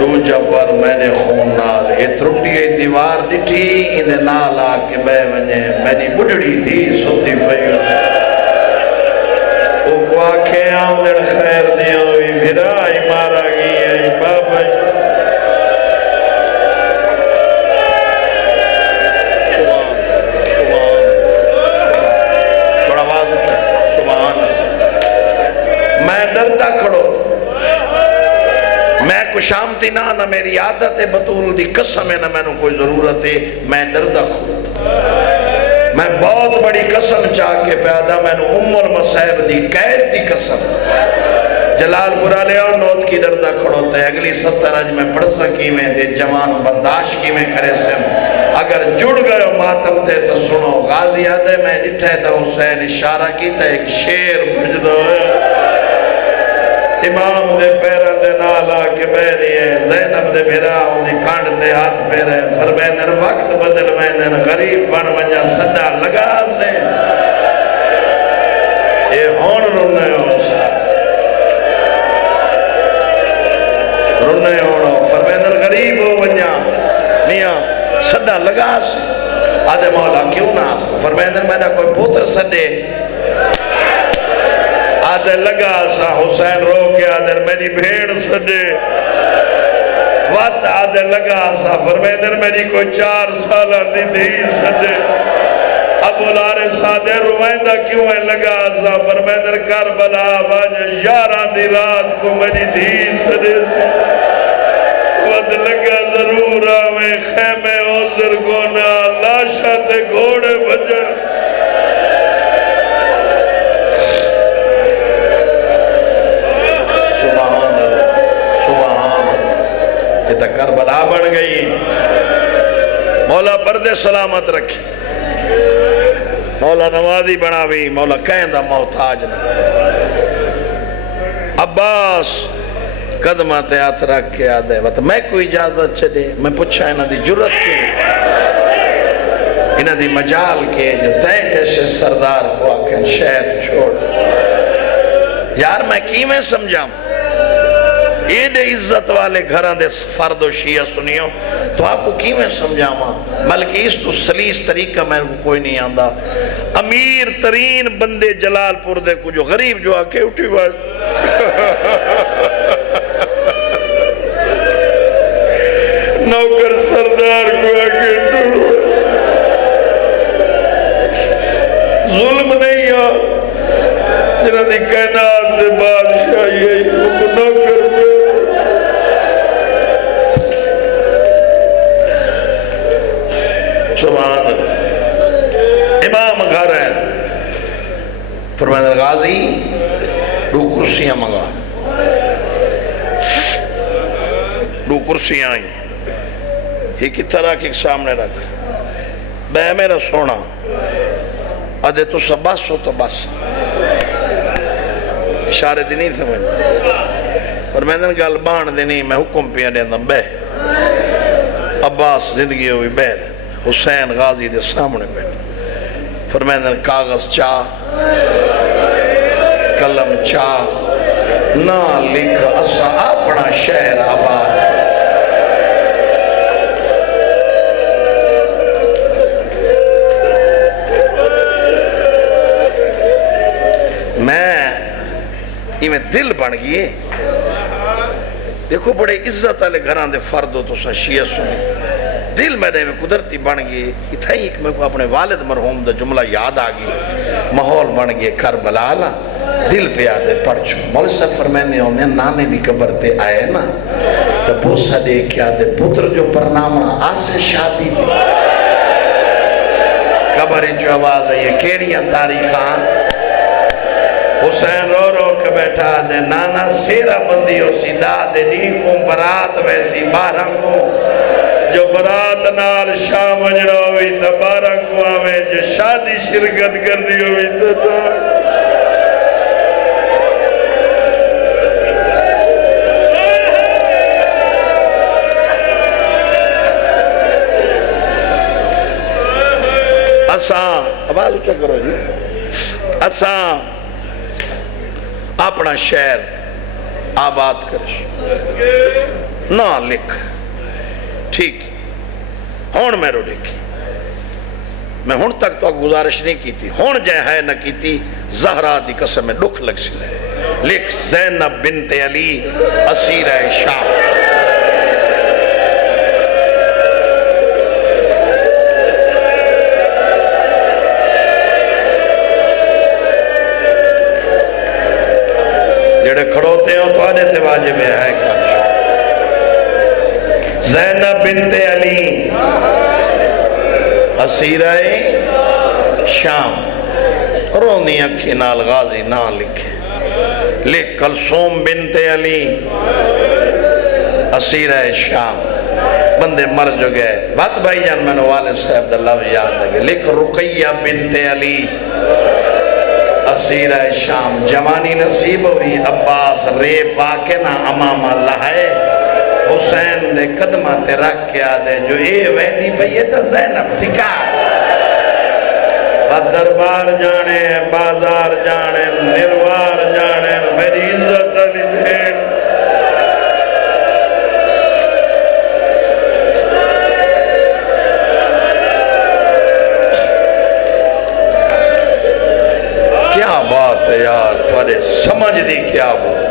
دوجہ پر میں نے خون نال یہ ترٹی دیوار ڈٹھی اندھے نال آکے بے ونجے میری بڑھڑی تھی ستی پہیو اوکو آکھے آمدر خیر دیا ہوئی بھرا ہی مارا گئی ہے بابا تھوڑا آواز اٹھا سبحان میں ڈرتا کھڑو میں کو شامتی نہ میری عادت ہے بطول دی قسم ہے نہ میں نے کوئی ضرورت ہے میں ڈردہ کھڑتا میں بہت بڑی قسم چاہ کے پیادا میں نے عمر مصیب دی قید دی قسم جلال برا لے اور نوت کی ڈردہ کھڑوتا ہے اگلی 70 اج میں پڑھ سکی میں دے جوان برداشت کی میں کرے سے اگر جڑ گئے ماتم تے تو سنو غازی آدھے میں ڈٹھے تا حسین اشارہ کی تا ایک شیر بھج دو امام دے پیرہ دے نالا کے بیری ہے زینب دے بھیرا ہوں دی کانڈ تے ہاتھ پیرے فرمینر وقت بدل مینر غریب بن ونجا صدا لگا سے اے ہون رنے ہو ساتھ رنے ہونو فرمینر غریب ہو ونجا میاں صدا لگا سے آدھے مولا کیوں نہ آسا فرمینر میں نے کوئی پوتر صدے آدھے لگا سا حسین رو کے آدھر میری بھیڑ سڈے وات آدھے لگا سا فرمیدر میری کوئی 4 سالہ دی دھی سڈے ابو لارے سادے روائندہ کیوں ہے لگا سا فرمیدر کربلا باجہ 11 دی رات کو میری دھی سڈے وات لگا ضرور آمیں خیمے عذر کو نا لاشا تے گھوڑے بجڑ کربلا بڑھ گئی مولا پردے سلامت رکھی مولا نوازی بناوی مولا کہیں دا محتاج نہیں عباس قدمہ تے ہاتھ رکھ کے آدھے وقت میں کوئی اجازت چلے میں پوچھا انہاں دی جرت کی انہاں دی مجال کے جو تین جیسے سردار کو آکھیں شہر چھوڑ یار میں کی میں سمجھا ایڈے عزت والے گھران دے فرد و شیعہ سنیوں تو آپ کو کی میں سمجھا ماں بلکہ اس تو سلیس طریقہ میں کوئی نہیں آندہ امیر ترین بندے جلال پور دے کو جو غریب جو آکے اٹھی بات نوکر سردار کو آکے ٹوڑ ظلم نہیں آ جنہ دی کائنات دے بادشاہ یہی کو نوکر سبحان امام گھر ہے فرمائے غازی 2 کرسیاں منگا 2 کرسیاں آئیں ایک طرح کے سامنے رکھ بے میرا سونا ادھے تو سب بس ہو تو بس اشارے دی نہیں سمجھ فرمائے گل بان دی نہیں میں حکم پیا دیندہ بے عباس زندگی ہوئی بے حسین غازی دے سامنے بیٹھ فرمائیں کاغذ چاہ قلم چاہ نہ لکھ اسا اپنا شہر آباد میں دل بن گئے دیکھو بڑے عزت والے گھران دے فرد ہو تو سا شیعہ سنی دل میرے میں قدرتی بن گئے اتھائی ایک میں کو اپنے والد مرحوم دا جملہ یاد آگئی ماحول بن گئے کربلا لا دل پہ آدھے پڑھ چھو مولا صاحب فرمائنے ہونے نانے دی قبر تے آئے نا تو بوسا دے کیا دے پتر جو پرنامہ آسے شادی تھی قبر جو آواز ہے یہ کیڑیاں تاریخان حسین رو رو کے بیٹھا دے نانا سیرہ بندی ہو سی دا دے نیکوں برات ویسی بارہ کو جو برات نال شاہ مجڑا ہوئی تا بارہ کو آویں جو شادی شرکت کرنی ہوئی تا اساں آواز اچھا کرو جی اساں اپنا شہر آباد کرش نہ لکھ ٹھیک ہون میں رو لکھی میں ہون تک تو گزارش نہیں کی تھی ہون جائے ہے نہ کی تھی زہرہ دی قسم میں دکھ لگ سی لکھ زینب بنت علی اسیرہ شام کھڑوتے ہو تو آنے تے واجب ہے زینب بنت علی اسیرہ شام رونی اکھی نال غازی نہ لکھے لکھ کلثوم بنت علی اسیرہ شام بندے مر جو گئے بات بھائی جان میں نے والد صاحب دلہ یاد ہے لکھ رقیہ بنت علی اسیرہ شام جوانی نصیب ہوئی عباس رے پاکے نا امام اللہ ہے حسین دے قدمہ تے رکھ کے آدھے جو اے ویدی بھئیے تا زینب ٹکا دربار جانے بازار جانے نروار جانے میری عزت علی بھیڑ یار توڑے سمجھ دی کیا بات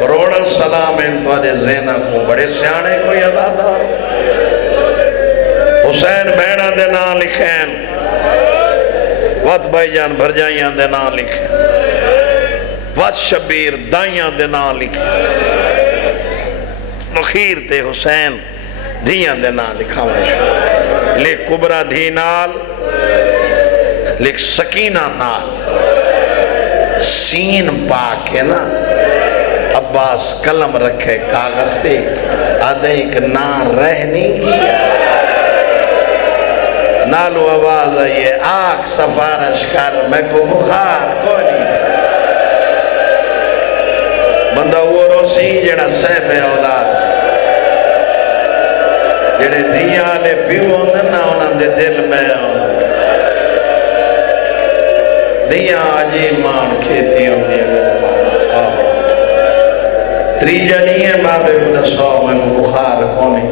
کروڑا سلام ان توڑے زینہ کو بڑے سیانے کوئی عدادار حسین بینہ دے نا لکھیں وقت بھائی جان بھر جائیاں دے نا لکھیں وقت شبیر دائیاں دے نا لکھیں مخیر تے حسین دھیاں دے نا لکھاونے شو لکھ کبرہ دھی نال لکھ سکینہ نال سین پاک ہے نا عباس قلم رکھے کاغذ تے آدھے ایک نا رہنی کیا نالو آواز آئیے آگ سفارش کر میں کو بخار کو نہیں بندہ وہ روسی جڑا سیب اولاد جڑے دیا لے پیو ہوندے نا انہاں دے دل میں ہوندے دیا آجی مان کھیتی ہوندی تریجہ نہیں ہے بابے بنا سو میں بخار کونی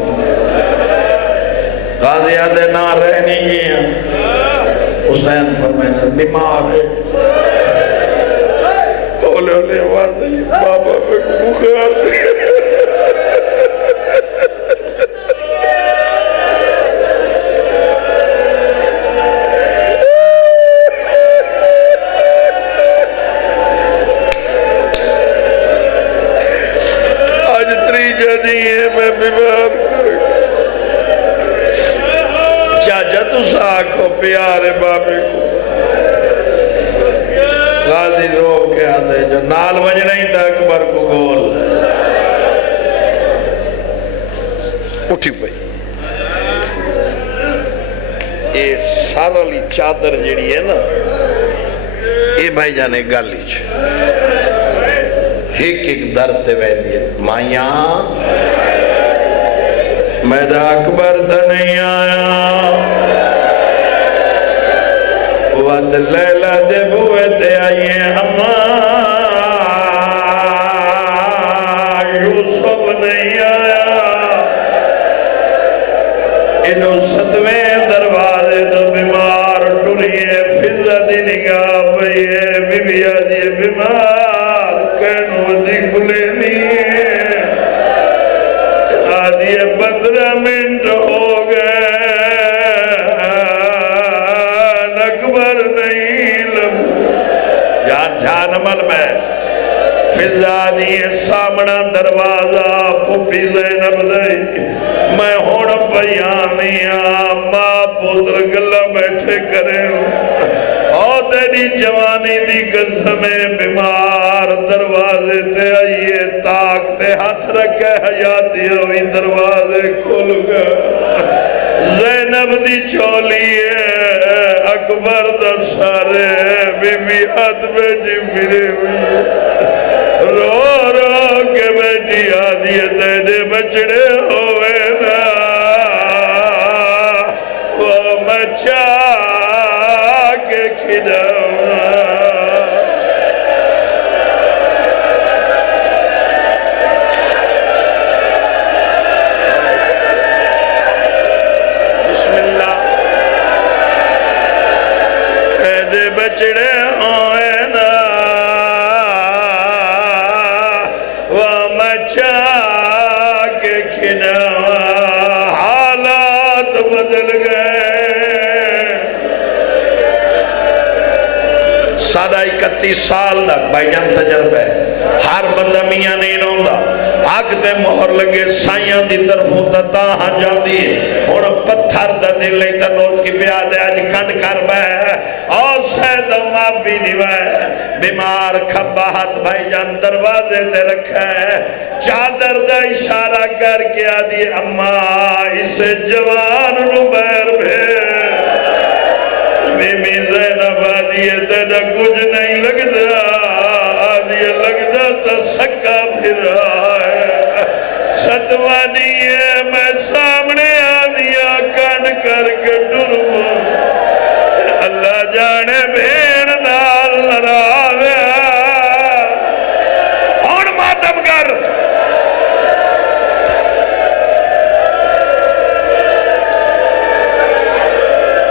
غازی آدھے نہ رہنی گیا حسین فرمائے بیمار ہے اولے اولے آواز ہے بابا میں بخار پیارے بابے کو غازی رو کے آدھے جو نال وجہ نہیں تھا اکبر کو گول اٹھی پئی یہ سارا لی چادر جڑی ہے نا یہ بھائی جانے گالی چھو ایک درد ویدی ہے مائیاں میرا اکبر تا نہیں آیا بعد لیلہ دے بوئے تے آئیے اما یوسف نہیں آیا انہوں ستویں دروازے تو بیمار ٹریے فضا دی نگاہ پئیے بی بی آدھی بیمار کہنو دی کھلے نہیں آدھی 15 منٹ ہو گئے اکبر نہیں لگو جان عمل میں فضا دی سامنا دروازہ پھپی زینب دے میں ہون پیانیاں ماں پتر گلہ بیٹھے کرے اور تیری جوانی دی قسمیں بیمار دروازے تے آئیے طاقتے ہاتھ رکھے حیاتی ہوئی دروازے کھل گئے زینب دی چولی ہے اکبر دا سارے بی بی ہاتھ بیٹھی پھرے ہوئی رو رو کے بیٹھی آدھی تیرے بچڑے ہوئے نا وہ مچا کے کھڑاؤں بسم اللہ تیرے بچڑے ہوئے نا وہ مچا کے کھڑاؤں حالات بدل گئے سادہ 31 سال تک بھائی جان تجربہ ہے ہر بندہ میاں نہیں رہندا آگ تے مہر لگے سائیاں دی طرفوں تا ہاں جاندی ہے اور پتھر دا دل لئی تا نوٹ کی پیادے آج کھنڈ کر بے اور سید معافی نوائے بیمار کھبا ہاتھ بھائی جان دروازے تے رکھا ہے چادر دا اشارہ کر کے آدھی اماں اسے جوان نو بیر بھیر بیمی زینب آدھی تیرا کچھ نہیں لگتا آدھی لگتا تا سکا پھر آئے ستوانی ہے میں سامنے آدھیا کن کر کے ڈروں اللہ جانے بھین نال نراوے اور ماتم کر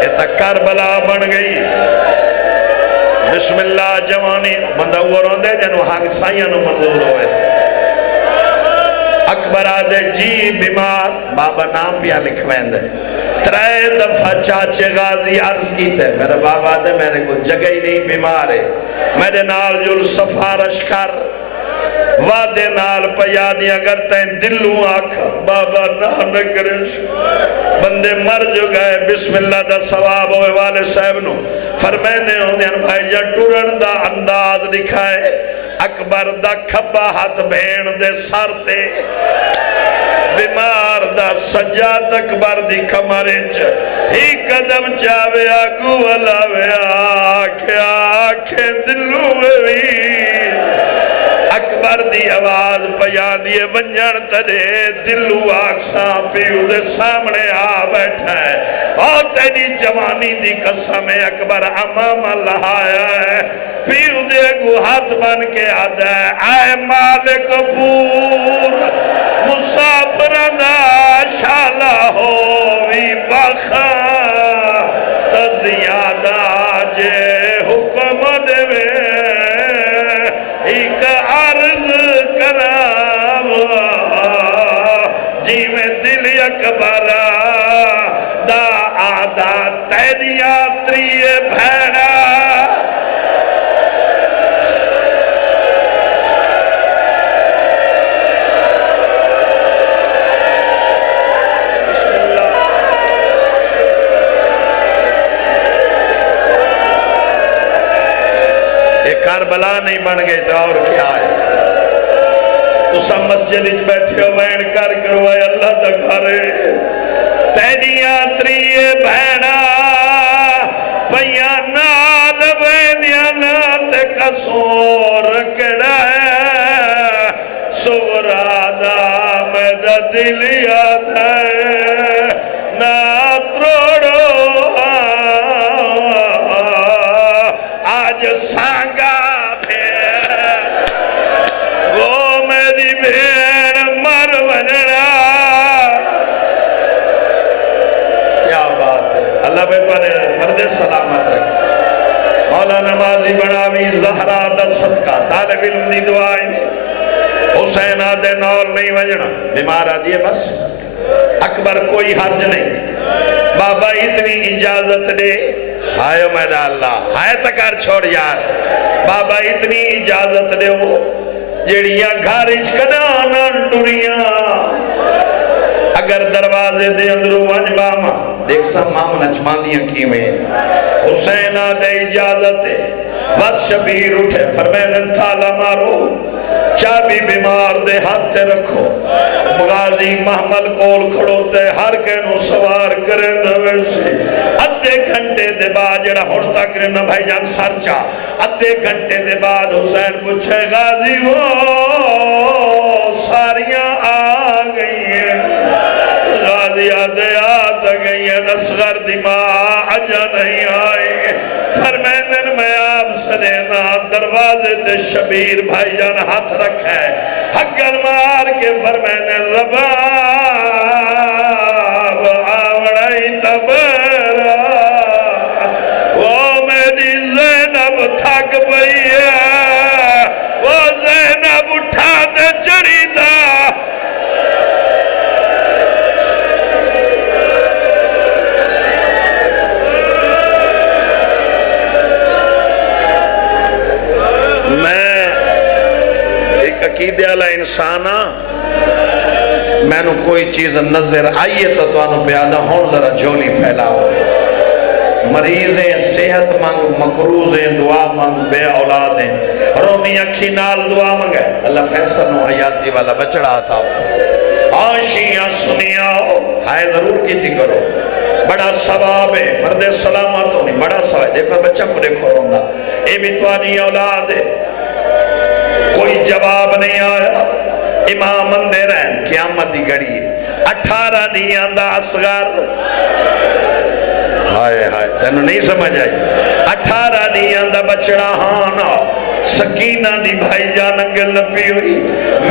یہ تک کربلا بن گئی بسم اللہ جوانی بندہ وہ روندے جنو حق سائیاں نو منظور ہوئے تھے اکبر آدھے جی بیمار بابا نام پیا لکھویں دے 3 دفعہ چاچے غازی عرض کی تے میرے بابا دے میرے کو جگہ ہی نہیں بیمار ہے میرے نال جل سفارش کر وعدے نال پیادی اگر تین دلوں آکھا بابا نہ کرش بندے مر جو گئے بسم اللہ دا ثواب ہوئے والے صاحب نو فرمینے ہوندے ہیں بھائی جا ٹورن دا انداز دکھائے اکبر دا کھبا ہاتھ بھین دے سر تے بیمار دا سجاد اکبر دی کمرچ ہی قدم چاوے آگو علاوے آکھیں دلوں میں اکبر دی آواز پیا دیے ونجن ترے دلو آکساں پیو دے سامنے آ بیٹھا ہے اور تیری جوانی دی قسم اکبر امام اللہ آیا ہے پیو دے گو ہاتھ بن کے آدھا ہے اے مالک پور مسافران شالا ہووی بخا تزیادہ جے حکم دے ایک عرض کرام جی میں دل اکبر دا آدھا تیریا تریے بھیڑا کربلا نہیں بن گئے تو اور کیا ہے تو سب مسجد اچ بیٹھے ہو وین کر کروائے اللہ دا گھرے تیریاں تریے بہنا پیانا لبینیانا تے کسور کڑا ہے سورادا میرا دل یاد ہے نا تروڑو غازی بناوی زہرا دا صدقہ طالب علم دی دعائیں حسین آدھے نول نہیں وجنا بیمار آدھیے بس اکبر کوئی حرج نہیں بابا اتنی اجازت دے ہائے میرا اللہ ہائے تکار چھوڑ یار بابا اتنی اجازت دے ہو جڑیاں گھارج کنانا ٹوریاں اگر دروازے دے اندروں ونج ماما دیکھ سا ماما نچمان دیاں کی میں حسین آدھے اجازت ہے وقت شبیر اٹھے فرمین تھالا مارو چابی بیمار دے ہاتھ رکھو غازی محمل کول کھڑوتے ہر کے نو سوار کریں دوے سے ادھے گھنٹے دے بعد جڑا ہوڑتا کرنا بھائی جان سرچا ادھے گھنٹے دے بعد حسین پوچھے غازی وہ ساریاں آ گئی ہیں غازی آدھے آت گئی ہیں نصغر دماغ اجا نہیں آئی فرمینن میں آپ سنینا دروازے تے شبیر بھائی جان ہاتھ رکھا ہے حقل مار کے فرمینن رباب آوڑائی تبرا وہ میری زینب تھک پئی ہے وہ زینب اٹھا دے چڑی دا عقیدے والا انسان میں نو کوئی چیز نظر آئیے تو انو پیادہ ہون ذرا جھولی پھیلاؤ مریضیں صحت مانگ مقروضیں دعا مانگ بے اولادیں رومی اکھی نال دعا مانگے اللہ فیصل و حیاتی والا بچڑا تھا آشیاں سنیاں ہائے ضرور کی تھی کرو بڑا ثواب ہے مرد سلامت ہونی بڑا ثواب ہے دیکھو بچہ کو دیکھو روندہ اے بھی تو آنی اولاد ہے کوئی جواب نہیں آیا امام اندے رہن قیامت دی گڑی ہے 18 نہیں آندہ اصغر ہائے ہائے تینو نہیں سمجھ آئی 18 نہیں آندہ بچڑا ہانا سکینہ دی بھائی جان انگل لپی ہوئی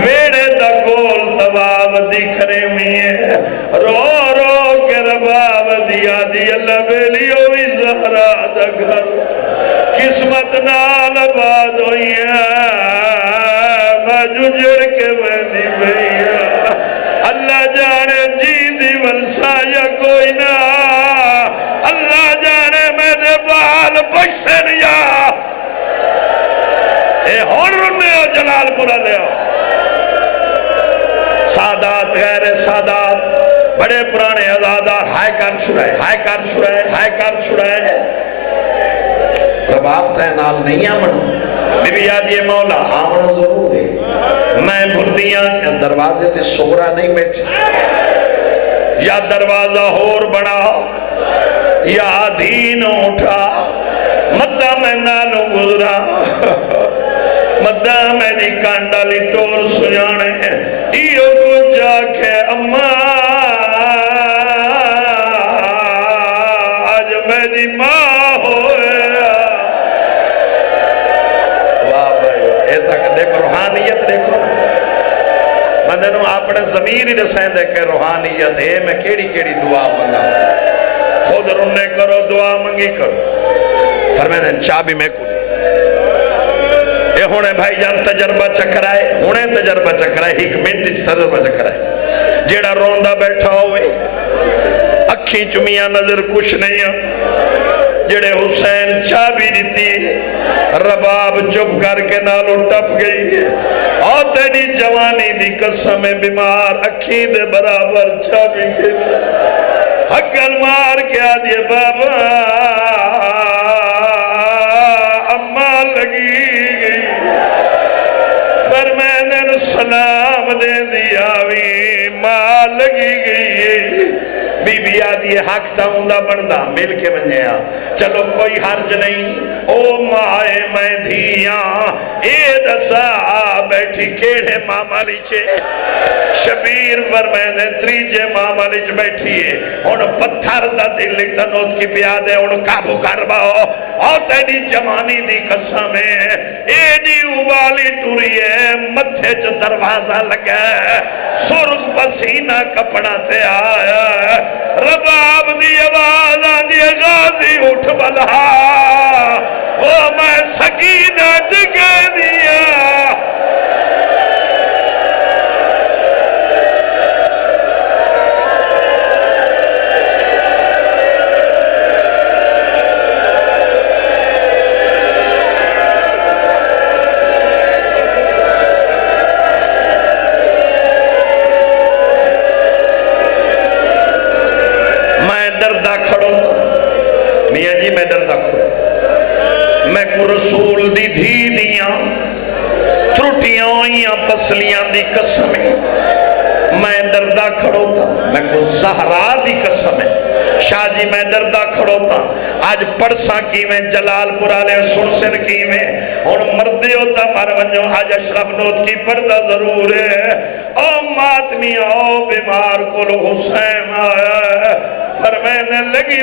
ویڑے دا گول تباب دی کھرے ہوئی ہے رو رو کے رباب دیا دی اللہ بیلی ہوئی زہرہ دا گھر قسمت نال آباد ہوئی ہے جڑ کے بہنی بھئیا اللہ جانے جی دی ولسا یا کوئی نہ اللہ جانے میرے بال بخشن یا اے ہون رنے ہو جلال پورا لے ہو سادات غیر سادات بڑے پرانے عزادار ہائے کار چھڑائے ہائے کار چھڑائے ہائے کار چھڑائے رباب تے نال نہیں آمنو بی بی یادی مولا آمنو ضرور ہے میں بھردیاں یا دروازے تے سغرا نہیں بیٹھے یا دروازہ ہور بڑا یا دین اٹھا مدہ میں نالوں گزرا مدہ میں نی کانڈا لی ٹور سجانے ایو کو جا کے اممہ آج میری ماں ہوئے واہ بھائی واہ اے تک دیکھو روحانیت دیکھو نا مندنو اپنے ضمیر ہی رسائیں دے کہ روحانیت ہے میں کیڑی کیڑی دعا مانگا خود رننے کرو دعا مانگی کرو فرمائے چابی میں کو اے ہونے بھائی جان تجربہ چکرائے ہونے تجربہ چکرائے ایک منٹ تجربہ چکرائے جیڑا روندہ بیٹھا ہوئے اکھی چمیاں نظر کچھ نہیں ہے جڑے حسین چابی دیتی رباب چپ کر کے نالو ٹپ گئی ہے اور تیری جوانی دی قسم بیمار اکھی دے برابر چابی گئی حقل مار کے آدھے بابا اماں لگی گئی فرمینن سلام دے دیاوی ماں لگی گئی بی بی آدھی حق تا ہوندہ بندہ مل کے بنجیا چلو کوئی حرج نہیں او مائے میں دھیاں اے دسا بیٹھی کیڑے ماما لیچے شبیر فرمینے تریجے ماما لیچ بیٹھی ہے انہوں پتھر دا دل لکھتا نوت کی پیادے انہوں کابو کر باؤ اور تینی جوانی دی قسم ہے اے دی ابالی ٹوری ہے متھے جو دروازہ لگا سرخ پسینہ کپڑا تے آیا رباب دی آواز آدھی غازی اٹھ بلہا او میں رسول دی دھی دیاں ترٹیاں ہوئیاں پسلیاں دی قسم ہے میں ڈردہ کھڑو تھا میں کو زہرا دی قسم ہے شاہ جی میں ڈردہ کھڑو تھا آج پڑساں کی میں جلال پرالے سنسن کی میں اور مردے ہوتا مر ونجو آج اشرف نوت کی پردہ ضرور ہے او ماتمی او بیمار کو لو حسین آیا فرمینے لگی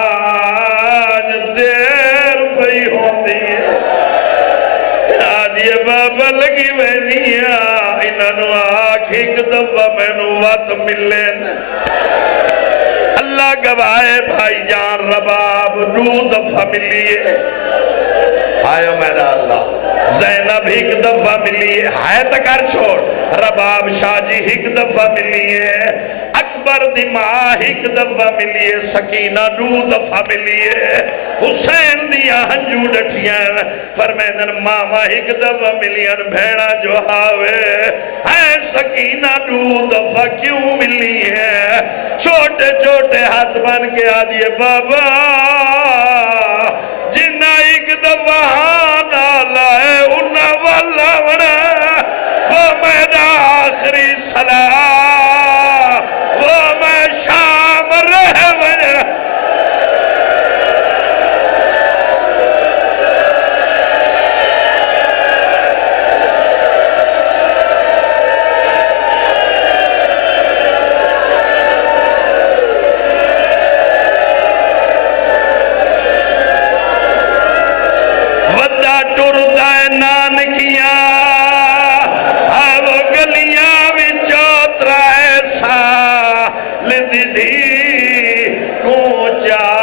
آج دیر پئی ہوندی ہے آج یہ بابا لگی وینیا انہوں آکھ ایک دفعہ میں نو وات ملین اللہ گواہے بھائی جان رباب دو دفعہ ملیے آئے میرا اللہ زینب ایک دفعہ ملیے ہے تکار چھوڑ رباب شاہ جی ایک دفعہ ملیے اکبر دی ماں ایک دفعہ ملیے سکینہ دو دفعہ ملیے حسین دیا ہنجو ڈٹھیاں فرمیدن ماما ایک دفعہ ملیاں بھیڑا جو ہاوے اے سکینہ دو دفعہ کیوں ملیے چھوٹے چھوٹے ہاتھ بن کے آدھیے بابا جنہ ایک دفعہ آنا لائے انہا والا وڑا وہ میرا آخری صلاح وہ میں شام رہ وجہ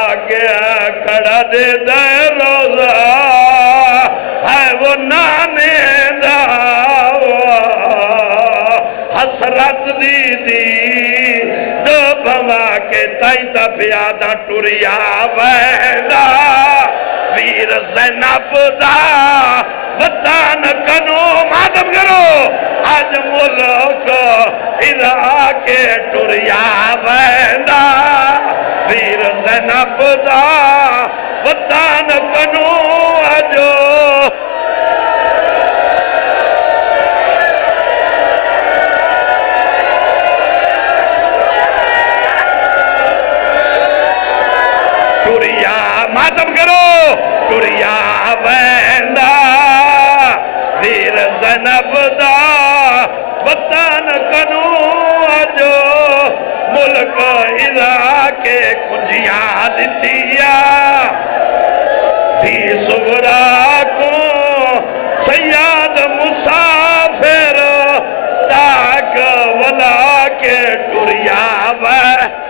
پیادہ ٹوریا ویدہ ویر زینب دا وطن کنو ماتم کرو آج ملک عراق ٹوریا ویدہ ویر زینب دا وطن کنو آجو ماتم کرو ٹوریا ویندہ ویر زینب دا وطن کنو آجو ملک عراق کنجیاں دیتیا تھی سغرا کو سیاد مسافر تاک ولا کے ٹوریا ویندہ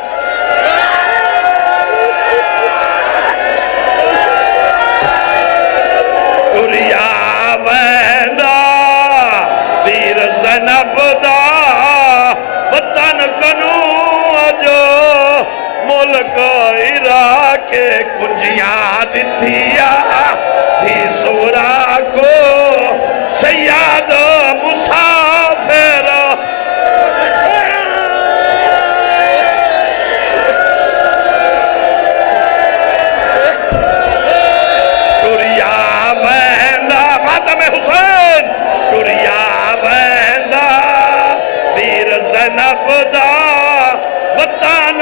زینب دا وطن کنو جو ملک عراق کنجیاں دیتیا تھی سورا کو سیاد مسافر ٹوریا ویندہ ماتم حسین ٹوریا زینب دا وطن